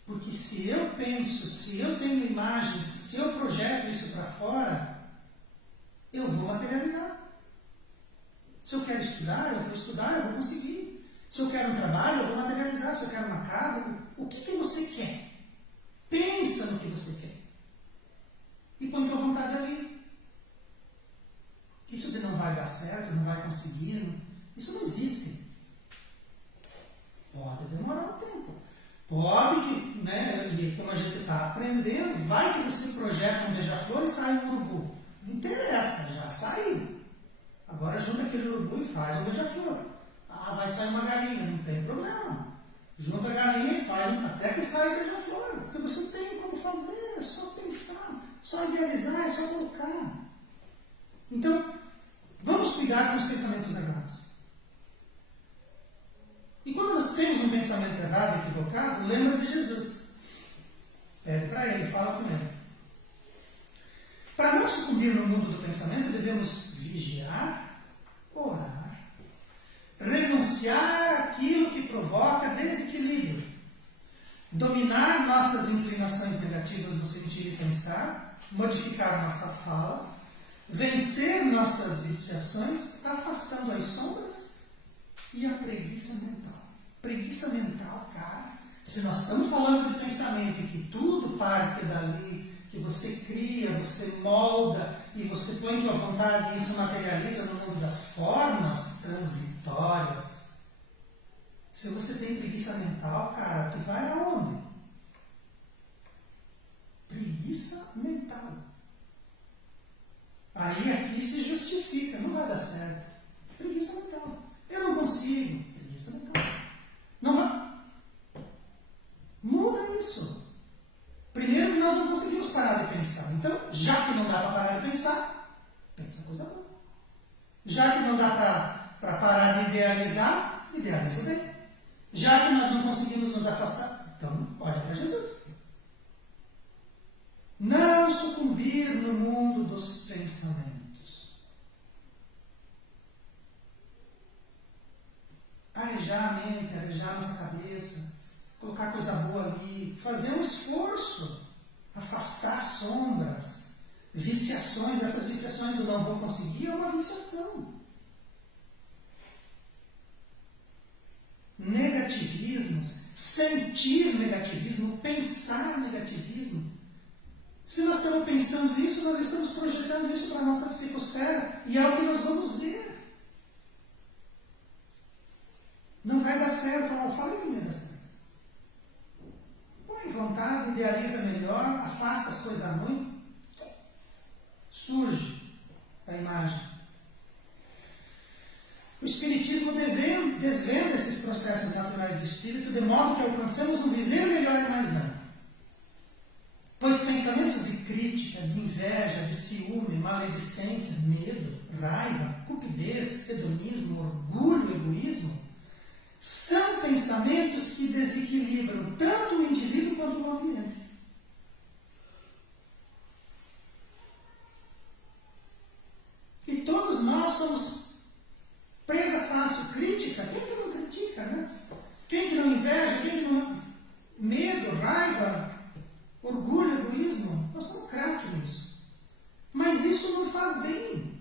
Porque se eu penso, se eu tenho imagens, se eu projeto isso para fora, eu vou materializar. Se eu quero estudar, eu vou conseguir. Se eu quero um trabalho, eu vou materializar. Se eu quero uma casa, o que você quer? Pensa no que você quer. E põe tua vontade ali. Isso de não vai dar certo, não vai conseguir, isso não existe. Pode demorar um tempo. Pode que, né, e como a gente está aprendendo, vai que você projeta um beija-flor e sai um urubu. Não interessa, já saiu. Agora junta aquele urubu e faz um beija-flor. Ah, vai sair uma galinha, não tem problema. Junta a galinha e faz até que saia o beija-flor. Porque você tem como fazer, é só pensar, só idealizar, é só colocar. Então, vamos cuidar com os pensamentos errados. E quando nós temos um pensamento errado, equivocado, lembra de Jesus. Pede para ele, fala com ele. Para não sucumbir no mundo do pensamento, devemos vigiar, orar, renunciar àquilo que provoca desequilíbrio, dominar nossas inclinações negativas no sentir e pensar, modificar nossa fala, vencer nossas viciações, afastando as sombras e a preguiça mental. Preguiça mental, cara, se nós estamos falando de pensamento e que tudo parte dali, que você cria, você molda e você põe tua vontade e isso materializa no mundo das formas transitórias. Se você tem preguiça mental, cara, tu vai aonde? Preguiça mental. Aí aqui se justifica, não vai dar certo. Preguiça mental. Eu não consigo. Preguiça mental. Não vai. Muda isso. Primeiro que nós não conseguimos parar de pensar. Então, já que não dá para parar de pensar, pensa coisa boa. Já que não dá para parar de idealizar, idealiza bem. Já que nós não conseguimos nos afastar, então olha para Jesus. Não sucumbir no mundo dos pensamentos. Arejar a mente, arejar a nossa cabeça, colocar coisa boa ali, fazer um esforço, afastar sombras, viciações. Essas viciações do não vou conseguir é uma viciação. Negativismos, sentir negativismo, pensar negativismo. Se nós estamos pensando isso, nós estamos projetando isso para a nossa psicosfera e é o que nós vamos ver. Não vai dar certo, eu falei que não ia dar certo. Põe vontade, idealiza melhor, afasta as coisas ruins, surge a imagem. O Espiritismo desvenda esses processos naturais do espírito de modo que alcancemos um viver melhor e mais amplo. Pois pensamentos de crítica, de inveja, de ciúme, maledicência, medo, raiva, cupidez, hedonismo, orgulho, egoísmo, são pensamentos que desequilibram tanto o indivíduo quanto o ambiente. E todos nós somos presa fácil. Crítica, quem que não critica, né? Quem que não inveja, quem que não... Medo, raiva, orgulho, egoísmo, nós somos craque nisso. Mas isso não faz bem.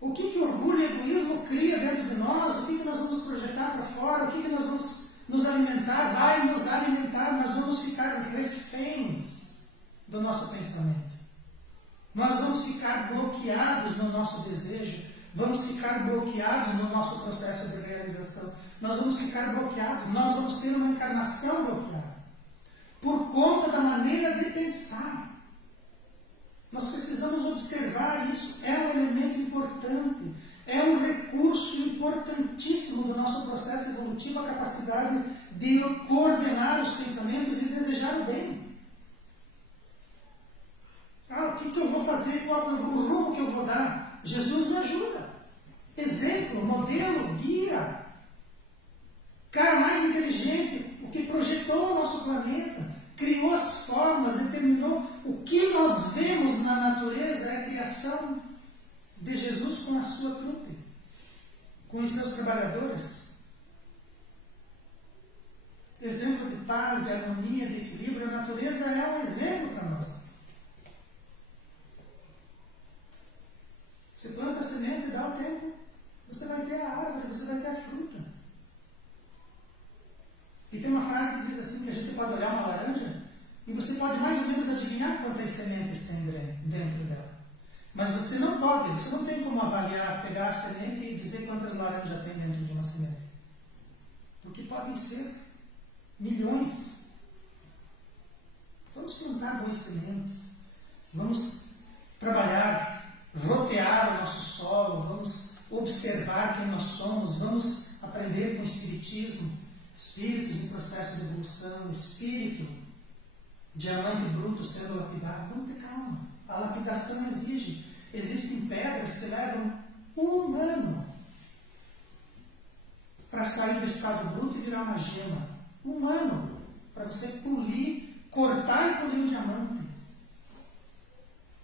O que orgulho e egoísmo cria dentro de nós? O que nós vamos projetar para fora? O que nós vamos nos alimentar? Vai nos alimentar, nós vamos ficar reféns do nosso pensamento. Nós vamos ficar bloqueados no nosso desejo, vamos ficar bloqueados no nosso processo de realização, nós vamos ficar bloqueados, nós vamos ter uma encarnação bloqueada, por conta da maneira de pensar. Nós precisamos observar isso, é um elemento importante, é um recurso importantíssimo do nosso processo evolutivo, a capacidade de coordenar os pensamentos e desejar o bem. O que eu vou fazer? Qual o rumo que eu vou dar? Jesus me ajuda. Exemplo, modelo, guia. Cara mais inteligente, o que projetou o nosso planeta, criou as formas, determinou o que nós vemos na natureza é a criação de Jesus com a sua trupe, com os seus trabalhadores. Exemplo de paz, de harmonia, de equilíbrio. A natureza é um exemplo para nós. Você planta a semente, dá o tempo, você vai ter a árvore, você vai ter a fruta. E tem uma frase que diz assim, que a gente pode olhar uma laranja e você pode mais ou menos adivinhar quantas sementes tem dentro dela. Mas você não tem como avaliar, pegar a semente e dizer quantas laranjas tem dentro de uma semente. Porque podem ser milhões. Vamos plantar boas sementes, vamos trabalhar, rotear o nosso solo, vamos observar quem nós somos, vamos aprender com o Espiritismo, espíritos em processo de evolução, espírito, diamante bruto sendo lapidado. Vamos ter calma. A lapidação exige. Existem pedras que levam 1 ano para sair do estado bruto e virar uma gema. 1 ano para você polir, cortar e polir um diamante.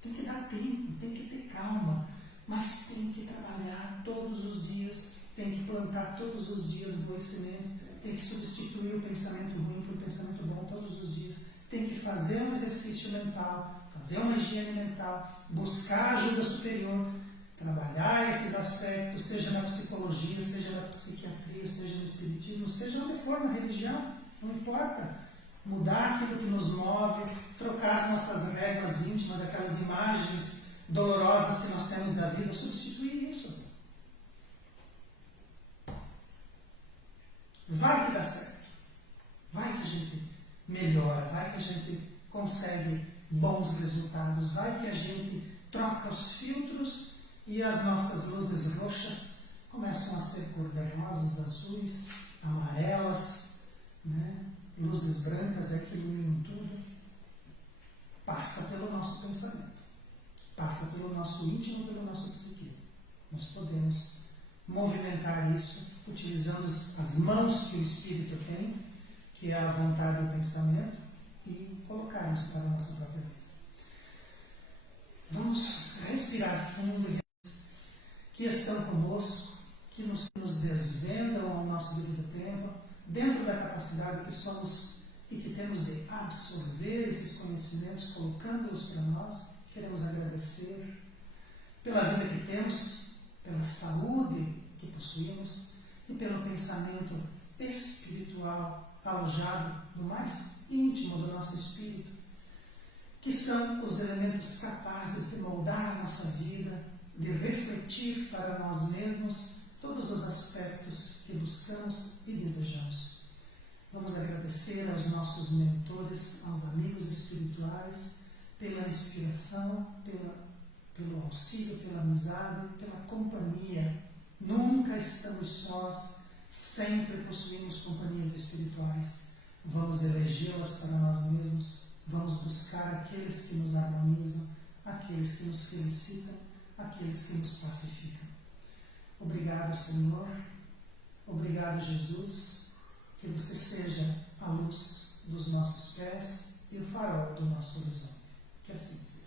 Tem que dar tempo, tem que ter calma, mas tem que trabalhar todos os dias, tem que plantar todos os dias boas sementes, tem que substituir o pensamento ruim por pensamento bom todos os dias, tem que fazer um exercício mental, fazer uma higiene mental, buscar ajuda superior, trabalhar esses aspectos, seja na psicologia, seja na psiquiatria, seja no espiritismo, seja onde for, na religião, não importa. Mudar aquilo que nos move, trocar as nossas regras íntimas, aquelas imagens dolorosas que nós temos da vida, substituir isso. Vai que dá certo. Vai que a gente melhora, vai que a gente consegue bons resultados, vai que a gente troca os filtros e as nossas luzes roxas começam a ser cor-de-rosas, azuis, amarelas, né? Luzes brancas que iluminam tudo. Passa pelo nosso pensamento, passa pelo nosso íntimo, pelo nosso psiquismo. Nós podemos movimentar isso utilizando as mãos que o Espírito tem, que é a vontade e o pensamento, e colocar isso para a nossa própria vida. Vamos respirar fundo, que estão conosco, que nos desvendam ao nosso devido tempo, dentro da capacidade que somos e que temos de absorver esses conhecimentos, colocando-os para nós. Queremos agradecer pela vida que temos, pela saúde que possuímos e pelo pensamento espiritual alojado no mais íntimo do nosso espírito, que são os elementos capazes de moldar a nossa vida, de refletir para nós mesmos todos os aspectos que buscamos e desejamos. Vamos agradecer aos nossos mentores, aos amigos espirituais, pela inspiração, pelo auxílio, pela amizade, pela companhia. Nunca estamos sós, sempre possuímos companhias espirituais. Vamos elegê-las para nós mesmos, vamos buscar aqueles que nos harmonizam, aqueles que nos felicitam, aqueles que nos pacificam. Obrigado, Senhor. Obrigado, Jesus. Que você seja a luz dos nossos pés e o farol do nosso horizonte. Que assim seja.